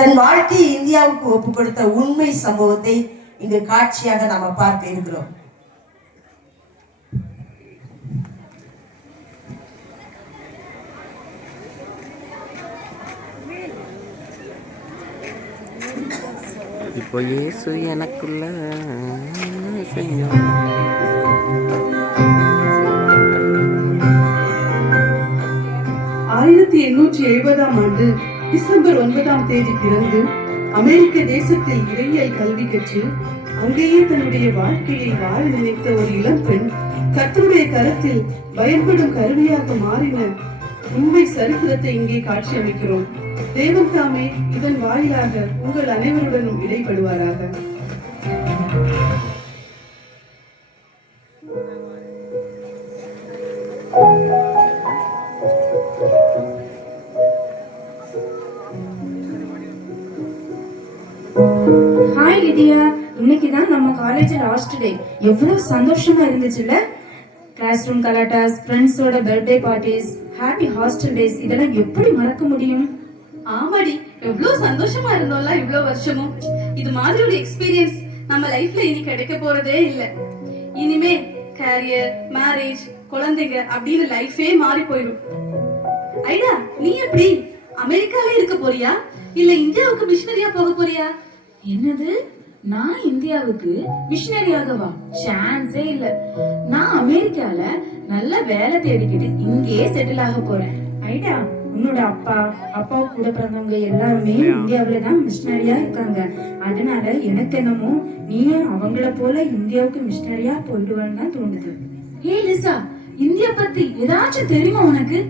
தன் வாழ்க்கையை இந்தியாவுக்கு ஒப்பு கொடுத்த உண்மை சம்பவத்தை இங்கு காட்சியாக நாம பார்க்க இருக்கிறோம். இப்போ இயேசு எனக்குள்ள 1870 டிசம்பர் 9 பிறந்து அமெரிக்க தேசத்தில் இறையியல் கல்வி கற்று அங்கேயே தன்னுடைய வாழ்க்கையை வாழ நினைத்த ஒரு இளம் பெண் கர்த்தருடைய கரத்தில் பயன்படும் கருவியாக மாறின உண்மை சரித்திரத்தை இங்கே காட்சி அமைக்கிறோம். தேவன் தாமே இதன் வாயிலாக உங்கள் அனைவருடனும் இடைப்படுவாராக. ஹாய் லிடியா, இன்னைக்குதான் நம்ம காலேஜ் லாஸ்ட் டே. எவ்வளவு சந்தோஷமா இருந்துச்சுல்ல? கிளாஸ் ரூம் கலாட்டாஸ், ஃப்ரெண்ட்ஸோட birthday parties, happy hostel days, இதெல்லாம் எப்படி மறக்க முடியும்? ஆமாடி, எவ்வளவு சந்தோஷமா இருந்தோம்ல இவ்வளவு வருஷமும். இது மாதிரி ஒரு எக்ஸ்பீரியன்ஸ் நம்ம லைஃப்ல இனி கிடைக்க போறதே இல்ல. இனிமே கேரியர், மேரேஜ், குழந்தைங்க அப்படின்னு லைஃபே மாறி போயிடும். ஐடா, நீ எப்படி அமெரிக்கால இருக்க போறியா இல்ல இந்தியாவுக்கு மிஷனரியா போக போறியா? என்னது, நான் இந்தியாவுக்கு மிஷனரியாகவா? சான்ஸே இல்ல. நான் அமெரிக்கால நல்ல வேலை தேடிக்கிட்டு இங்கேயே செட்டில் ஆக போறேன். ஐடா, உன்னோட அப்பா கூட பிறந்தவங்க எல்லாருமே இந்தியாவில தான் மிஷனரியா இருக்காங்க. அதனால எனக்கு என்னமோ நீயும் அவங்கள போல இந்தியாவுக்கு மிஷனரியா போயிடுவான்னு தான் தோணுது. ஹே லிசா, இந்தியா பத்தி ஏதாச்சும் தெரியுமா உனக்கு?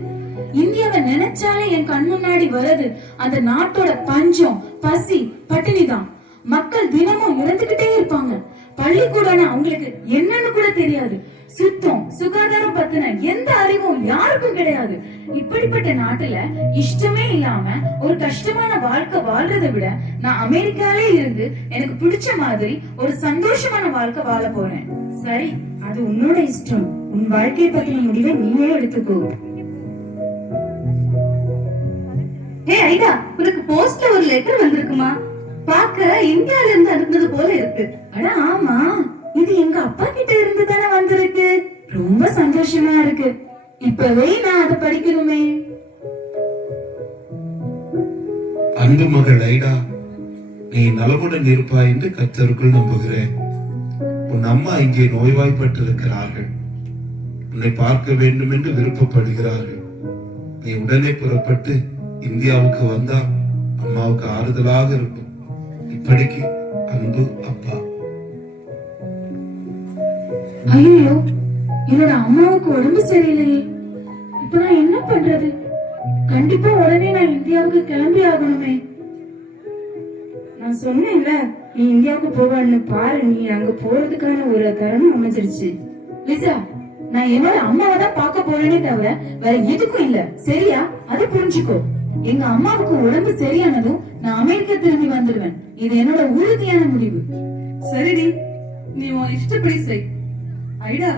இந்தியாவை நினைச்சாலே என் கண் முன்னாடி வருது அந்த நாட்டோட பஞ்சம், பசி, பட்டினி தான். மக்கள் தினமும் இறந்துகிட்டே இருப்பாங்க. பள்ளிக்கூடம்னா அவங்களுக்கு என்னன்னு கூட தெரியாது. சுத்தம், சுகாதாரம் பத்தின எந்த அறிவும் யாருக்கும் கிடையாது. இப்படிப்பட்ட நாட்டுல இஷ்டமே இல்லாம ஒரு கஷ்டமான வாழ்க்கை வாழ்றதை விட நான் அமெரிக்காலே இருந்து எனக்கு பிடிச்ச மாதிரி ஒரு சந்தோஷமான வாழ்க்கை வாழ போறேன். சரி, அது உன்னோட இஷ்டம். உன் வாழ்க்கையை பத்தின முடிவை நீயே எடுத்துக்கோ. ஹே ஐடா, உனக்கு போஸ்ட்ல ஒரு லெட்டர் வந்திருக்குமா? பாக்க இந்தியால இருந்து அனுப்புனது போல இருக்கு. அட ஆமா, இது எங்க அப்பா கிட்ட இருந்து தானே வந்திருக்கு. ரொம்ப சந்தோஷமா இருக்கு. இப்பவே நான் அதை படிக்கணுமே. அன்பு மகள் ஐடா, நீ நலமுடன் இருப்பாய் என்று கர்த்தருக்குள் நம்புகிறேன். உன் அம்மா இங்கே நோய்வாய்ப்பட்டு இருக்கிறார்கள். உன்னை பார்க்க வேண்டும் என்று விருப்பப்படுகிறார்கள். நீ உடனே புறப்பட்டு இந்தியாவுக்கு வந்தால் அம்மாவுக்கு ஆறுதலாக இருக்கும். இப்படிக்கு அன்பு, அப்பா. ஐயோ, என்னோட அம்மாவுக்கு உடம்பு சரியில்லையே. இப்ப நான் என்ன பண்றது? கண்டிப்பா உடனே நான் இந்தியாவுக்கு கிளம்பி ஆகணுமே. நான் சொன்னேன்ல, நீ இந்தியாவுக்கு போவான்னு பாரு. நீ அங்க போறதுக்கான ஒரு தருணம் அமைஞ்சிருச்சு. லிசா, நான் என்னோட அம்மாவை தான் பார்க்க போறேனே தவிர வேற எதுக்கும் இல்ல. சரியா? அதை புரிஞ்சுக்கோ. எங்க அம்மாவுக்கு உடம்பு சரியானதும் நான் அமெரிக்கா திரும்பி வந்துடுவேன். இது என்னோட உறுதியான முடிவு. சரிடி, நீ உன் இஷ்டப்படி செய். ஐடா,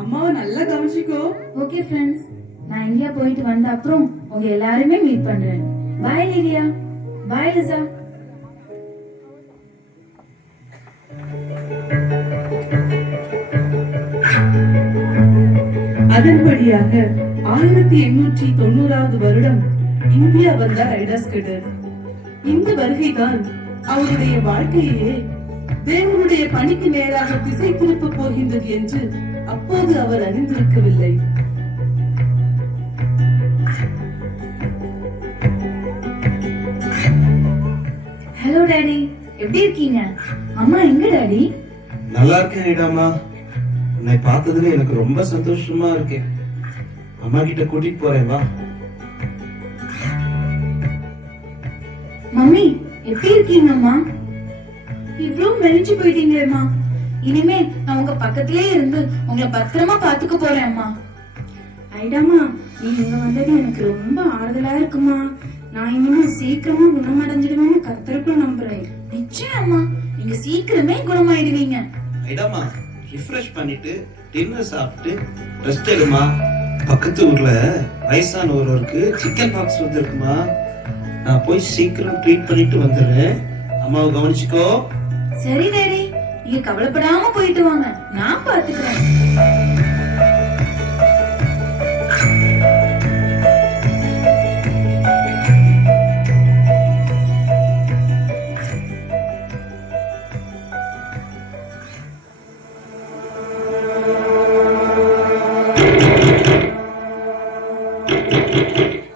அம்மாவை நல்லா கவனிச்சுக்கோ. ஓகே ஃப்ரெண்ட்ஸ், நான் இந்தியா போயிட்டு வந்த அப்புறம் உங்க எல்லாருமே மீட் பண்றேன். பாய் லிடியா, பாய் லிசா. அதன்படியாக 1890 வருடம் இந்தியா வந்தார் ஐடா ஸ்கட்டர். இந்த வருகைதான் அவருடைய வாழ்க்கையே தேவனுடைய பணிக்கு நேராக திசை திருப்ப போகின்றது என்று அப்போது அவர் அறிந்திருக்கவில்லை. ஹலோ டாடி, எப்படி இருக்கீங்க? அம்மா எங்க டாடி? நல்லா இருக்கேன் ஐடாமா. உன்னை பார்த்ததுல எனக்கு ரொம்ப சந்தோஷமா இருக்கு. அம்மா கிட்ட கூட்டிட்டு போறேன், வா. மம்மி எப்படி இருக்கீங்க அம்மா? இவ்வளவு மெலிஞ்சு போயிட்டீங்களேம்மா. இனிமே நான் உங்க பக்கத்திலே இருந்து உங்களை பத்திரமா பாத்துக்க போறேன் அம்மா. ஐடாமா, நீ இங்க வந்தது எனக்கு ரொம்ப ஆறுதலா இருக்குமா. நான் இனிமே சீக்கிரமா குணமடைஞ்சிடுவேன்னு கர்த்தருக்குள் நம்புறேன். நிச்சயம் அம்மா, நீங்க சீக்கிரமே குணமாயிடுவீங்க. ஐடாமா, ரிஃப்ரெஷ் பண்ணிட்டு டின்னர் சாப்பிட்டு ரெஸ்ட் எடுமா. பக்கத்து ஊர்ல வயசான ஒருவருக்கு சிக்கன் பாக்ஸ் வந்திருக்குமா. நான் போய் சீக்கிரம் ட்ரீட் பண்ணிட்டு வந்துடுறேன். அம்மாவை கவனிச்சுக்கோ. சரி டாடி, நீங்க கவலைப்படாம போயிட்டு வாங்க, நான் பாத்துக்கிறேன்.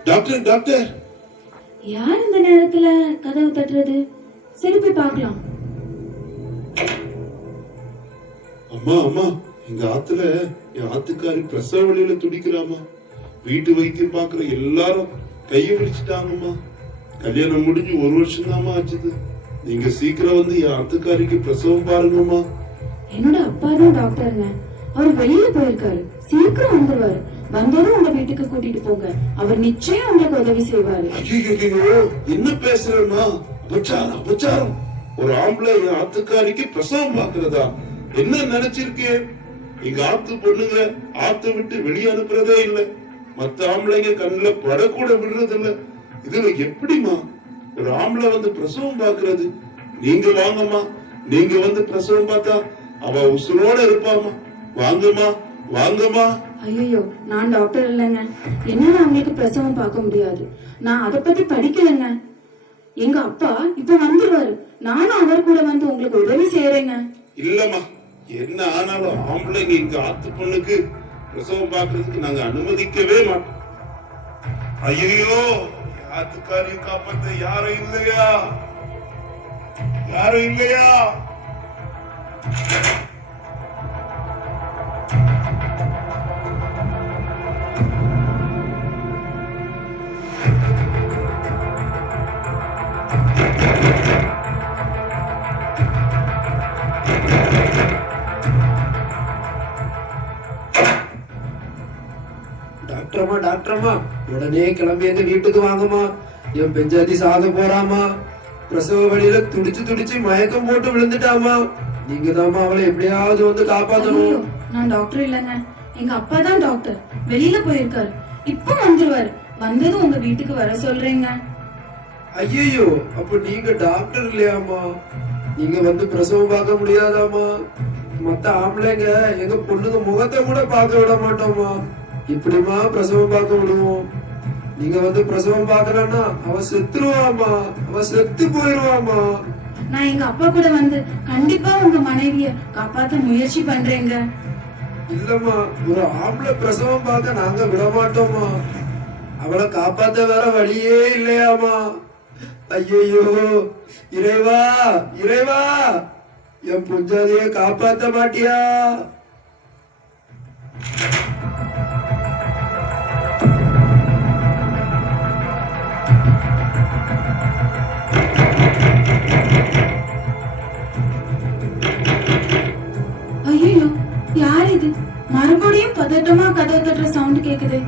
டாக்டர் டாக்டர், யார் இந்த நேரத்துல கதவு தட்டுறது? சரி போய் பார்க்கலாம். அம்மா அம்மா, எங்க ஆத்துல என் ஆத்துக்காரி பிரசவ வழியில துடிக்கிறாமா. வீட்டு வைத்தியம் பாக்குற எல்லாரும் கைய பிடிச்சிட்டாங்கம்மா. கல்யாணம் முடிஞ்சு 1 வருஷம் தாமா ஆச்சுது. நீங்க சீக்கிரம் வந்து என் ஆத்துக்காரிக்கு பிரசவம் பாருங்கம்மா. என்னோட அப்பா தான் டாக்டருங்க, அவர் வெளியில போயிருக்காரு, சீக்கிரம் வந்துருவாரு. வந்ததும் உங்க வீட்டுக்கு கூட்டிட்டு போங்க, அவர் நிச்சயம் உங்களுக்கு உதவி செய்வாரு. ஐயோ, என்ன பேசுறேன்னா? அபச்சாரம் அபச்சாரம். ஒரு ஆம்பளை என் ஆத்துக்காரிக்கு பிரசவம் பாக்குறதா? என்ன நினைச்சிருக்கேன்? எங்க ஆத்து பொண்ணுங்க ஆத்து விட்டு வெளியே அனுப்புறதே இல்ல. மத்த ஆம்பளைங்க கண்ணுல படக்கூட விடுறது இல்ல. இதுல எப்படிமா ஒரு ஆம்பளை வந்து பிரசவம் பாக்குறது? நீங்க வாங்கம்மா, நீங்க வந்து பிரசவம் பார்த்தா அவ உசுரோட இருப்பாமா. வாங்கம்மா வாங்கம்மா. ஐயோ, நான் டாக்டர் இல்லைங்க, என்னால அவங்களுக்கு பிரசவம் பார்க்க முடியாது. நான் அதை பத்தி படிக்கலைங்க. எங்க அப்பா இப்ப வந்துருவாரு, நானும் அவர் கூட வந்து உங்களுக்கு உதவி செய்யறேங்க. இல்லம்மா, என்ன ஆனாலும் ஆம்பளைங்க இங்க ஆத்து பொண்ணுக்கு பிரசவம் பாக்குறதுக்கு நாங்க அனுமதிக்கவே மாட்டோம். ஐயோ, ஆத்துக்காரியை காப்பாத்த யாரும் இல்லையா? யாரும் இல்லையா? டாக்டரம்மா டாக்டரம்மா, உடனே கிளம்பி எங்க வீட்டுக்கு வாங்கம்மா. என் பெஞ்சாதி சாக போறாமா. பிரசவ வழியில துடிச்சு துடிச்சு மயக்கம் போட்டு விழுந்துட்டாமா. நீங்க தாமா அவளை எப்படியாவது வந்து காப்பாத்தணும். நான் டாக்டர் இல்லைங்க, எங்க அப்பா தான் டாக்டர், வெளியில போயிருக்காரு, இப்ப வந்துருவாரு. வந்ததும் உங்க வீட்டுக்கு வர சொல்றேங்க. ஐயோ, அப்ப நீங்க டாக்டர் இல்லையாமா? நீங்க வந்து பிரசவம் பார்க்க முடியாதாமா? மத்த ஆம்பளைங்க எங்க பொண்ணுங்க முகத்தை கூட பார்க்க விட மாட்டோமா. இப்படிமா பிரசவம் பார்க்க விடுவோம்? நீங்க வந்து பிரசவம் பாக்கலன்னா அவ செத்துருவாமா, அவ செத்து போயிருவாமா. நான் எங்க அப்பா கூட வந்து கண்டிப்பா உங்க மனைவிய காப்பாத்த முயற்சி பண்றேங்க. இல்லம்மா, ஒரு ஆம்பளை பிரசவம் பார்க்க நாங்க விட மாட்டோமா. அவளை காப்பாத்த வேற வழியே இல்லையாமா. ஐயோ, இறைவா இறைவா, என் புஞ்சாதிய காப்பாத்த மாட்டியா? ஐயோ, யார் இது? மறுபடியும் பதட்டமா கதவு தட்டுற சவுண்ட் கேக்குது.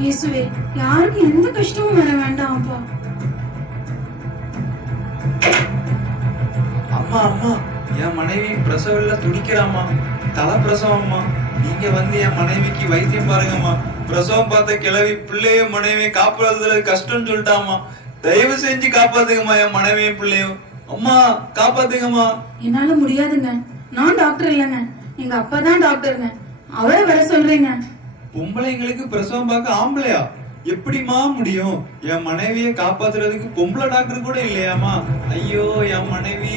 இயேசுவே, யாருக்கும் எந்த கஷ்டமும் வர வேண்டாம் அப்பா. அம்மா அம்மா, என் மனைவி பிரசவில துடிக்கிறாமா. தலை பிரசவம்மா. நீங்க வந்து என் மனைவிக்கு வைத்தியம் பாருங்கம்மா. பிரசவம் பார்த்த கிழவி பிள்ளையும் மனைவியும் காப்பாத்துறது கஷ்டம்னு சொல்லிட்டாமா. தயவு செஞ்சு காப்பாத்துங்கம்மா என் மனைவியும் பிள்ளையும். அம்மா காப்பாத்துங்கம்மா. என்னால முடியாதுங்க, நான் டாக்டர் இல்லைங்க, எங்க அப்பா தான் டாக்டருங்க, அவரை வர சொல்றீங்க. பொம்பளைங்களுக்கு பிரசவம் பார்க்க ஆம்பளையா? எப்படிமா முடியும்? என் மனைவியை காப்பாத்துறதுக்கு பொம்பளை டாக்டர் கூட இல்லையாமா? ஐயோ என் மனைவி,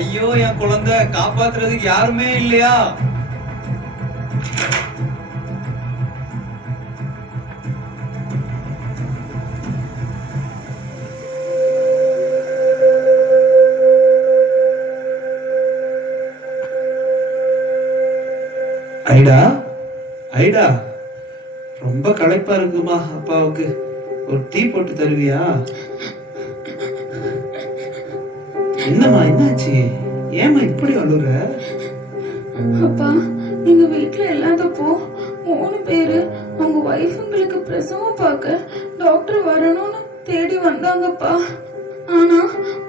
ஐயோ என் குழந்தை, காப்பாத்துறதுக்கு யாருமே இல்லையா? ஐடா ஐடா, ரொம்ப களைப்பா இருக்குமா அப்பாவுக்கு. ஒரு டீ போட்டு தருவியா? என்னம்மா என்னாச்சு? ஏமா இப்படி அழுற? அப்பா, எங்க வீட்டுல இல்லாதப்போ 3 பேரு அவங்க வைஃபுங்களுக்கு பிரசவம் பார்க்க டாக்டர் வரணும்னு தேடி வந்தாங்கப்பா. ஆனா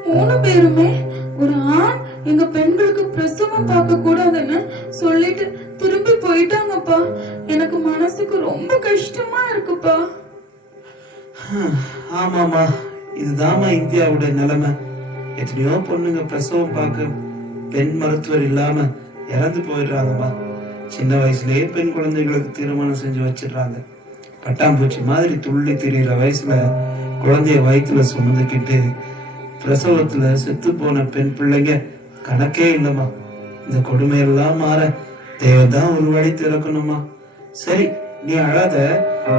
3 பேருமே ஒரு ஆண் எங்க பெண்களுக்கு பிரசவம் பார்க்க கூடாதுன்னு சொல்லிட்டு திரும்பி போயிட்டாங்கப்பா. எனக்கு மனசுக்கு ரொம்ப கஷ்டமா இருக்குப்பா. ஆமாமா, இதுதாம்மா இந்தியாவோட நிலைமை. எத்தனையோ பொண்ணுங்க பிரசவம் பார்க்க பெண் மருத்துவர் இல்லாம இறந்து போயிடுறாங்கம்மா. சின்ன வயசுலயே பெண் குழந்தைகளுக்கு திருமணம் செஞ்சு வச்சிடுறாங்க. பட்டாம்பூச்சி மாதிரி துள்ளி திரியிற வயசுல குழந்தைய வயிற்றுல சுமந்துக்கிட்டு பிரசவத்துல செத்து போன பெண் பிள்ளைங்க கணக்கே இல்லம்மா. இந்த கொடுமையெல்லாம் மாற தேவைதான் ஒரு வழி திறக்கணுமா. சரி, நீ அழாத,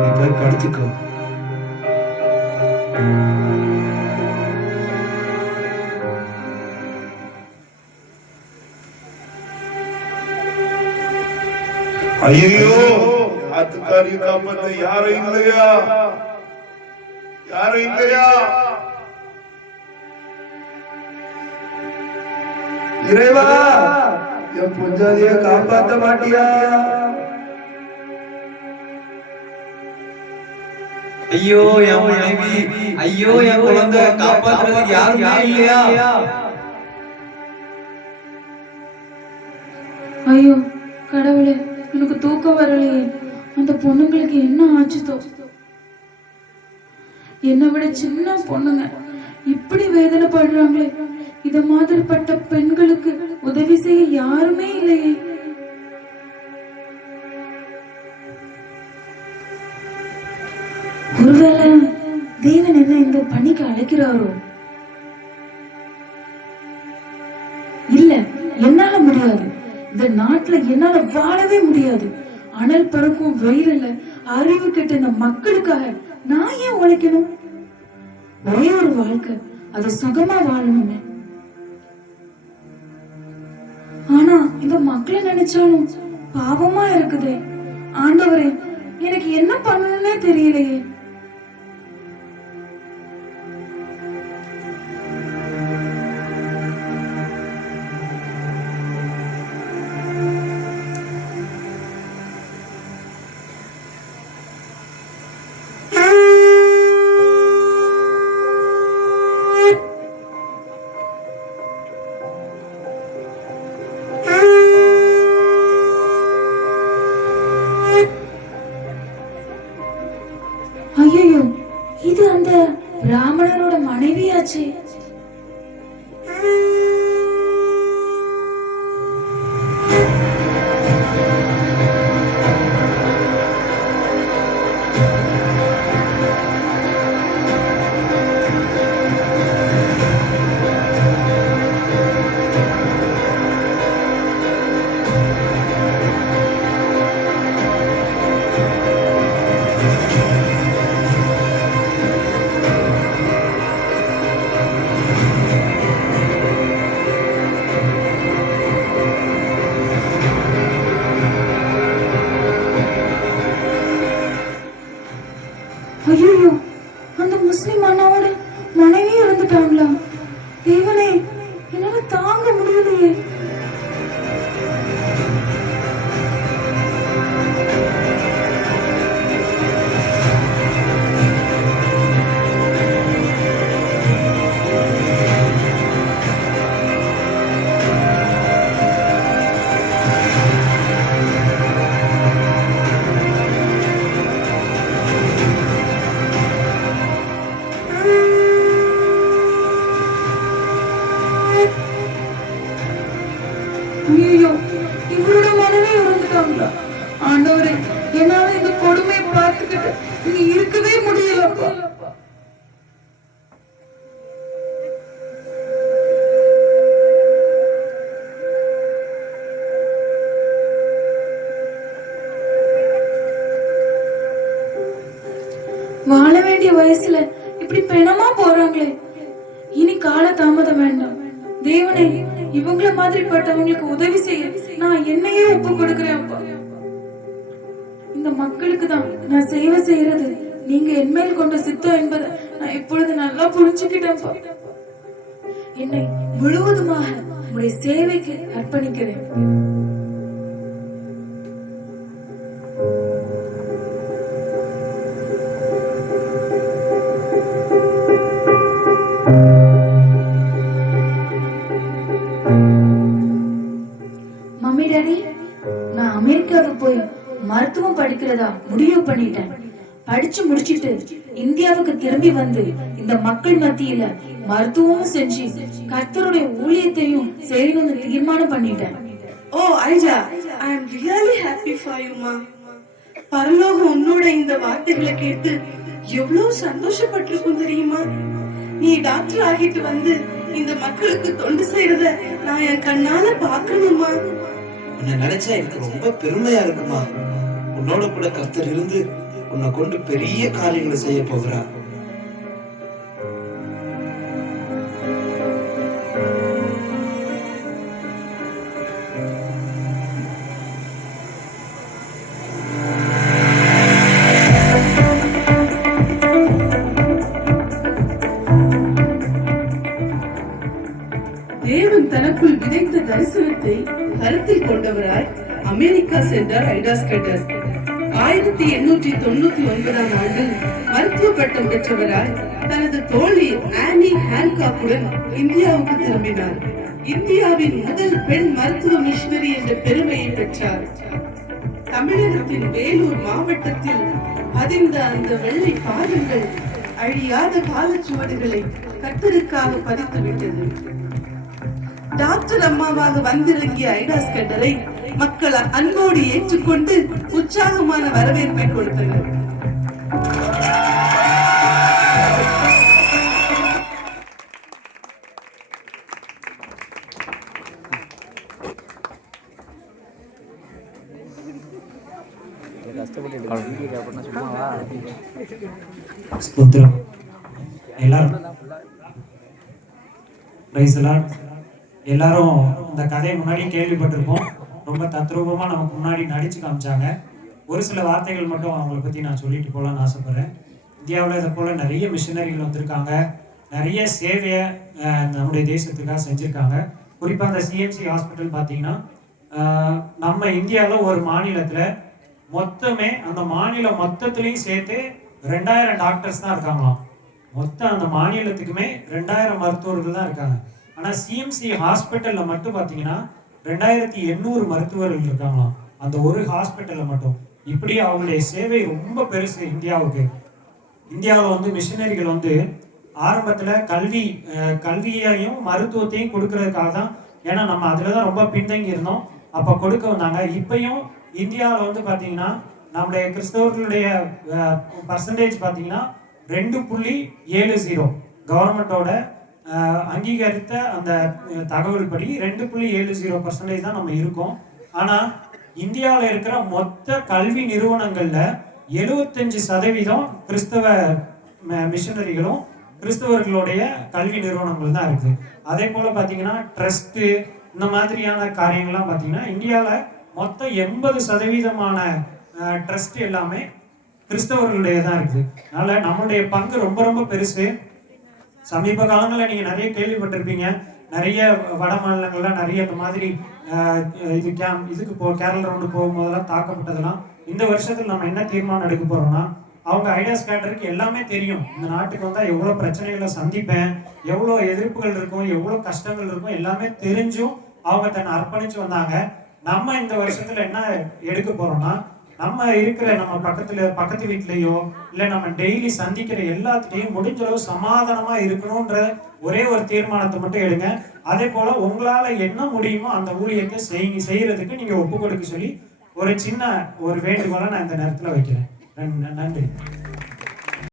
நீ போய் படுத்துக்கோ. ஐயோ, ஆத்துக்காரி காப்பாத்த யாரும் இல்லையா? யாரும் இல்லையா? இறைவா, என் பொஞ்சாதிய காப்பாத்த மாட்டியா? ஐயோ என் மனைவி, ஐயோ என் குழந்தை, காப்பாற்றுறதுக்கு யாருமே இல்லையா? ஐயோ கடவுளே, எனக்கு தூக்கம் வரலையே. அந்த பொண்ணுங்களுக்கு என்ன ஆச்சுதோ? என்னை விட சின்ன பொண்ணுங்க இப்படி வேதனைப்படுறாங்களே. இத மாதிரிப்பட்ட பெண்களுக்கு உதவி செய்ய யாருமே இல்லையே. ஒருவேளை தேவன் என்ன இந்த பணிக்கு அழைக்கிறாரோ? இல்ல, என்னால முடியாது. இந்த நாட்டுல என்னால வாழவே முடியாது. அனல் பறக்கும் வெயில்ல அறிவு கெட்ட இந்த மக்களுக்காக நான் ஏன் உழைக்கணும்? ஒரே ஒரு வாழ்க்கை, அது சுகமா வாழணுமே. ஆனா இந்த மக்களை நினைச்சாலும் பாவமா இருக்குதே. ஆண்டவரே, எனக்கு என்ன பண்ணணும்னே தெரியலையே. ஐயோ, இது அந்த பிராமணரோட மனைவியாச்சே. ஐயோ, அந்த முஸ்லிம் அண்ணாவோட மனைவி இறந்துட்டாங்களா? தேவனே, என்னால தாங்க முடியலையே. ஐயோ, இவரோட மனைவி இறந்துட்டாங்களா? ஆண்டவரே, என்னால இந்த கொடுமையை பார்த்துக்கிட்டு இங்க இருக்கவே முடியலப்பா. வாழ வேண்டிய வயசுல இப்படி பெணமா போறாங்களே. இனி கால தாமதம் வேண்டாம். தேவனே, இவங்கள மாதிரிப்பட்டவங்களுக்கு உதவி செய்ய நான் என்னையே ஒப்பு கொடுக்கிறேன்ப்பா. இந்த மக்களுக்கு தான் நான் சேவை செய்யறது நீங்க என்மேல் கொண்ட சித்தம் என்பதை நான் இப்பொழுது நல்லா புரிஞ்சுக்கிட்டேன்ப்பா. என்னை முழுவதுமாக உங்களுடைய சேவைக்கு அர்ப்பணிக்கிறேன். மம்மி, டாடி, நான் அமெரிக்காவுக்கு போய் மருத்துவம் படிக்கிறதா முடிவு பண்ணிட்டேன். படிச்சு முடிச்சிட்டு இந்தியாவுக்கு திரும்பி வந்து இந்த மக்கள் மத்தியில மருத்துவமும் செஞ்சு கர்த்தருடைய ஊழியத்தையும் செய்யணும்னு தீர்மானம் பண்ணிட்டேன். ஓ ஐஜா, I am really happy for you மா. பரலோகம் உன்னோட இந்த வார்த்தைகளை கேட்டு எவ்வளவு சந்தோஷப்பட்டிருக்கும் தெரியுமா? நீ டாக்டர் ஆகிட்டு வந்து இந்த மக்களுக்கு தொண்டு செய்யறத நான் என் கண்ணால பாக்கணுமா. உன்னை நினைச்சா எனக்கு ரொம்ப பெருமையா இருக்குமா. உன்னோட கூட கர்த்தர் இருந்து உன்னை கொண்டு பெரிய காரியங்களை செய்ய போகிறார். தேவன் தனக்குள் விதைத்த தரிசனத்தை கருத்தில் கொண்டவராய் அமெரிக்கா சென்றார் ஐடா ஸ்கட்டர். 1899 ஆண்டு மருத்துவ பட்டம் பெற்றவராய் தனது தோழி ஆனி ஹான்காக்குடன் இந்தியாவுக்கு திரும்பினார். இந்தியாவின் முதல் பெண் மருத்துவ மிஷனரி என்ற பெருமையை பெற்றார். தமிழகத்தின் வேலூர் மாவட்டத்தில் பதிந்த அந்த வெள்ளை பாதங்கள் அழியாத காலச்சுவடுகளை கர்த்தருக்காக பதித்துவிட்டது. டாக்டர் அம்மாவாக வந்திறங்கிய ஐடா ஸ்கட்டரை மக்கள் அன்போடு ஏற்றுக்கொண்டு உற்சாகமான வரவேற்பை கொடுத்தனர். ஸ்தோத்திரம். எல்லாரும் பிரைஸ் தி லார்ட். எல்லாரும் இந்த கதையை முன்னாடி கேள்விப்பட்டிருப்போம். ரொம்ப தத்ரூபமா நமக்கு முன்னாடி நடிச்சு காமிச்சாங்க. ஒரு சில வார்த்தைகள் மட்டும் அவங்களை பத்தி நான் சொல்லிட்டு போகலான்னு ஆசைப்படுறேன். இந்தியாவில் இதை போல நிறைய மிஷனரிகள் வந்திருக்காங்க, நிறைய சேவையை நம்முடைய தேசத்துக்காக செஞ்சுருக்காங்க. குறிப்பாக அந்த சிஎம்சி ஹாஸ்பிட்டல் பார்த்தீங்கன்னா நம்ம இந்தியாவில் ஒரு மாநிலத்தில் மொத்தமே அந்த மாநிலம் மொத்தத்துலேயும் சேர்த்து 2000 டாக்டர்ஸ் தான் இருக்காங்களாம். மொத்தம் அந்த மாநிலத்துக்குமே 2000 மருத்துவர்கள் தான் இருக்காங்க. ஆனால் சிஎம்சி ஹாஸ்பிட்டலில் மட்டும் பார்த்தீங்கன்னா 2800 மருத்துவர்கள் இருக்காங்களாம் அந்த ஒரு ஹாஸ்பிட்டலில் மட்டும். இப்படி அவங்களுடைய சேவை ரொம்ப பெருசு இந்தியாவுக்கு. இந்தியாவில் வந்து மிஷனரிகள் வந்து ஆரம்பத்தில் கல்வியையும் மருத்துவத்தையும் கொடுக்கறதுக்காக தான், ஏன்னா நம்ம அதில் தான் ரொம்ப பின்தங்கி இருந்தோம், அப்போ கொடுக்க வந்தாங்க. இப்பயும் இந்தியாவில் வந்து பார்த்தீங்கன்னா நம்முடைய கிறிஸ்தவர்களுடைய பர்சன்டேஜ் பார்த்தீங்கன்னா 2.70 கவர்மெண்ட்டோட அங்கீகரித்த அந்த தகவல் படி 2.70% தான் நம்ம இருக்கோம். ஆனால் இந்தியாவில் இருக்கிற மொத்த கல்வி நிறுவனங்களில் 75% கிறிஸ்தவ மிஷனரிகளும் கிறிஸ்தவர்களுடைய கல்வி நிறுவனங்கள் தான் இருக்குது. அதே போல் பார்த்தீங்கன்னா ட்ரஸ்ட்டு இந்த மாதிரியான காரியங்கள்லாம் பார்த்தீங்கன்னா இந்தியாவில் மொத்தம் 80% ட்ரஸ்ட் எல்லாமே கிறிஸ்தவர்களுடைய தான் இருக்குது. அதனால் நம்மளுடைய பங்கு ரொம்ப ரொம்ப பெருசு. சமீப காலங்களில் நீங்கள் நிறைய கேள்விப்பட்டிருப்பீங்க, நிறைய வட மாநிலங்கள்லாம் நிறைய இந்த மாதிரி இதுக்கு கேரள ரவுண்டு போகும்போதெல்லாம் தாக்கப்பட்டதெல்லாம். இந்த வருஷத்தில் நம்ம என்ன தீர்மானம் எடுக்க போகிறோம்னா, அவங்க ஐடா ஸ்கேட்டருக்கு எல்லாமே தெரியும், இந்த நாட்டுக்கு வந்தால் எவ்வளோ பிரச்சனைகளை சந்திப்பேன், எவ்வளோ எதிர்ப்புகள் இருக்கும், எவ்வளோ கஷ்டங்கள் இருக்கும், எல்லாமே தெரிஞ்சும் அவங்க தன்னை அர்ப்பணித்து வந்தாங்க. நம்ம இந்த வருஷத்தில் என்ன எடுக்க போகிறோம்னா, நம்ம இருக்கிற நம்ம பக்கத்து வீட்லேயோ இல்லை நம்ம டெய்லி சந்திக்கிற எல்லாத்துலேயும் முடிஞ்ச அளவு சமாதானமாக இருக்கணுன்ற ஒரே ஒரு தீர்மானத்தை மட்டும் எடுங்க. அதே போல் உங்களால் என்ன முடியுமோ அந்த ஊழியத்தை செய்யறதுக்கு நீங்கள் ஒப்பு கொடுக்க சொல்லி ஒரு சின்ன வேண்டுகோளை நான் இந்த நேரத்தில் வைக்கிறேன். நன்றி.